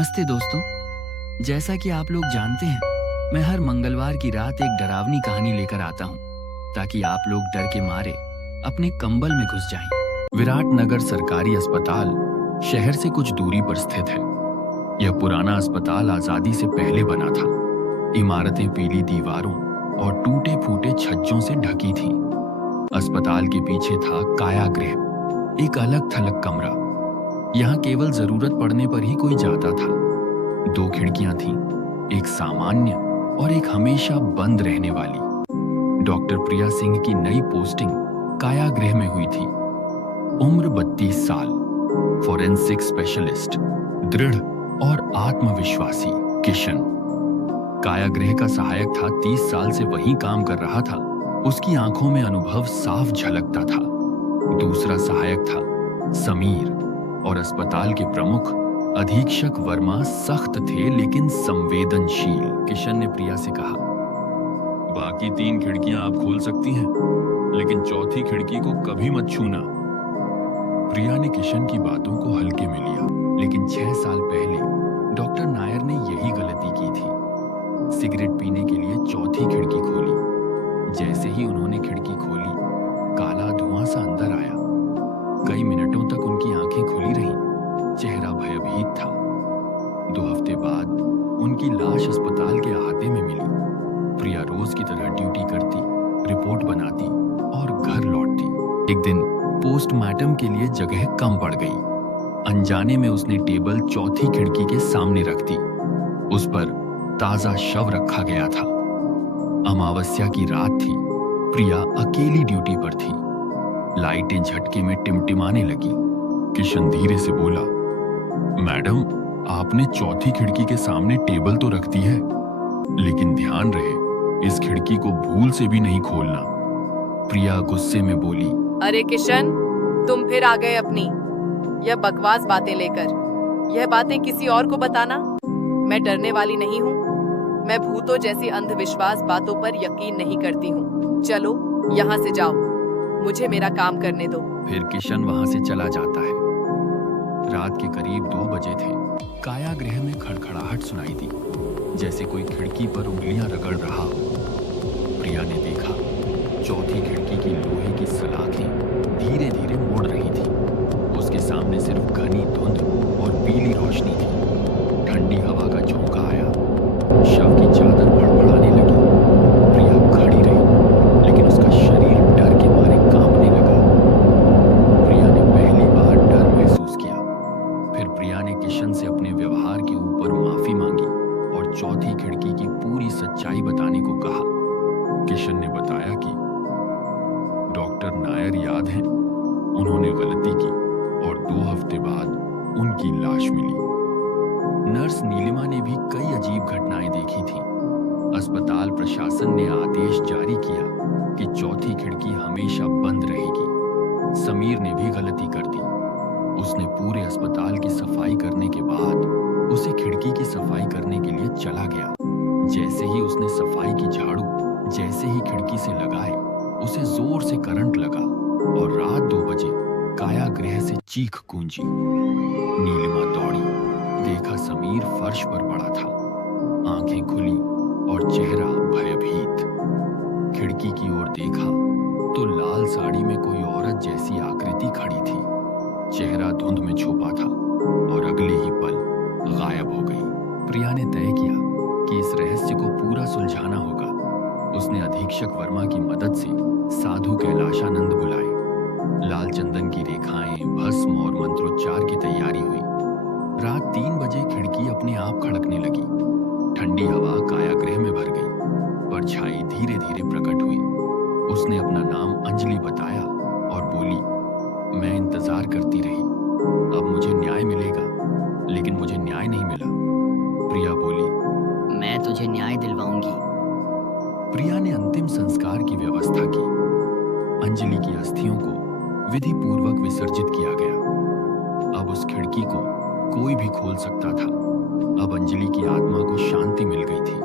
नमस्ते दोस्तों। जैसा कि आप लोग जानते हैं, मैं हर मंगलवार की रात एक डरावनी कहानी लेकर आता हूँ ताकि आप लोग डर के मारे अपने कंबल में घुस जाएं। विराट नगर सरकारी अस्पताल शहर से कुछ दूरी पर स्थित है। यह पुराना अस्पताल आजादी से पहले बना था। इमारतें पीली दीवारों और टूटे फूटे छज्जों से ढकी थीं। अस्पताल के पीछे था कायागृह, एक अलग थलग कमरा। यहाँ केवल जरूरत पड़ने पर ही कोई जाता था। 2 खिड़कियां थीं, एक सामान्य और एक हमेशा बंद रहने वाली। डॉक्टर प्रिया सिंह की नई पोस्टिंग कायागृह में हुई थी। उम्र 32 साल, फॉरेंसिक स्पेशलिस्ट, दृढ़ और आत्मविश्वासी किशन। कायागृह का सहायक था, 30 साल से वहीं काम कर रहा था। उसकी आंखों में अनुभव साफ झलकता था। दूसरा सहायक था समीर, और अस्पताल के प्रमुख अधीक्षक वर्मा सख्त थे लेकिन संवेदनशील। किशन ने प्रिया से कहा, बाकी 3 खिड़कियां आप खोल सकती हैं, लेकिन चौथी खिड़की को कभी मत छूना। प्रिया ने किशन की बातों को हल्के में लिया, लेकिन 6 साल पहले डॉक्टर नायर ने यही गलती की थी। सिगरेट पीने के लिए चौथी खिड़की खोली। जैसे ही उन्होंने खिड़की खोली, काला धुआं सा अंदर आया। कई मिनटों तक उनकी आंखें खुली रहीं, चेहरा भयभीत था। 2 हफ्ते बाद उनकी लाश अस्पताल के अहाते में मिली। प्रिया रोज की तरह ड्यूटी करती, रिपोर्ट बनाती और घर लौटती। एक दिन पोस्टमार्टम के लिए जगह कम पड़ गई। अनजाने में उसने टेबल चौथी खिड़की के सामने रख दी। उस पर ताजा शव रखा गया था। अमावस्या की रात थी। प्रिया अकेली ड्यूटी पर थी। लाइटें झटके में टिमटिमाने लगी। किशन धीरे से बोला, मैडम, आपने चौथी खिड़की के सामने टेबल तो रख दी है, लेकिन ध्यान रहे इस खिड़की को भूल से भी नहीं खोलना। प्रिया गुस्से में बोली, अरे किशन, तुम फिर आ गए अपनी यह बकवास बातें लेकर। यह बातें किसी और को बताना। मैं डरने वाली नहीं हूँ। मैं भूतों जैसी अंधविश्वास बातों पर यकीन नहीं करती हूँ। चलो यहाँ से जाओ, मुझे मेरा काम करने दो। फिर किशन वहां से चला जाता है। रात के करीब 2 बजे थे। कायागृह में खड़खड़ाहट सुनाई दी, जैसे कोई खिड़की पर उंगलियां रगड़ रहा हो। प्रिया ने देखा, चौथी खिड़की की लोहे की सलाखें धीरे धीरे मुड़ रही थी। उसके सामने सिर्फ घनी धुंध और पीली रोशनी थी। ठंडी हवा का झोंका आया। शव की चादर फड़फड़ाने लगी। प्रिया खड़ी रही, लेकिन उसका शरीर डर के मारे कांपने लगा। प्रिया ने पहली बार डर महसूस किया। फिर प्रिया ने किशन से अपने व्यवहार के ऊपर माफी मांगी और चौथी खिड़की की पूरी सच्चाई बताने को कहा। किशन ने बताया कि डॉक्टर नायर याद है, उन्होंने गलती की और 2 हफ्ते बाद उनकी लाश मिली। नर्स नीलिमा ने भी कई अजीब घटनाएं देखी थीं। अस्पताल प्रशासन ने आदेश जारी किया कि चौथी खिड़की हमेशा बंद रहेगी। समीर ने भी गलती कर दी। उसने पूरे अस्पताल की सफाई करने के बाद उसे खिड़की की सफाई करने के लिए चला गया। जैसे ही उसने सफाई की झाड़ू जैसे ही खिड़की से लगाए, उसे जोर से करंट लगा और रात 2 बजे कायागृह से चीख गूंजी। नीलिमा दौड़ी, देखा समीर फर्श पर पड़ा था, आंखें खुली और चेहरा भयभीत। खिड़की की ओर देखा तो लाल साड़ी में कोई औरत जैसी आकृति खड़ी थी। चेहरा धुंध में छुपा था और अगले ही पल गायब हो गई। प्रिया ने तय किया कि इस रहस्य को पूरा सुलझाना होगा। उसने अधीक्षक वर्मा की मदद से साधु कैलाशानंद बुलाए। लाल चंदन की रेखाएं, भस्म और मंत्रोच्चार की तैयारी हुई। रात 3 बजे खिड़की अपने आप खड़कने लगी। ठंडी हवा कायागृह में भर गई। परछाई धीरे धीरे प्रकट हुई। उसने अपना नाम अंजलि बताया और बोली, मैं इंतजार करती रही, अब मुझे न्याय मिलेगा, लेकिन मुझे न्याय नहीं मिला। प्रिया बोली, मैं तुझे न्याय दिलवाऊंगी। प्रिया ने अंतिम संस्कार की व्यवस्था की। अंजलि की अस्थियों को विधि पूर्वक विसर्जित किया गया। अब उस खिड़की को कोई भी खोल सकता था। अब अंजलि की आत्मा को शांति मिल गई थी।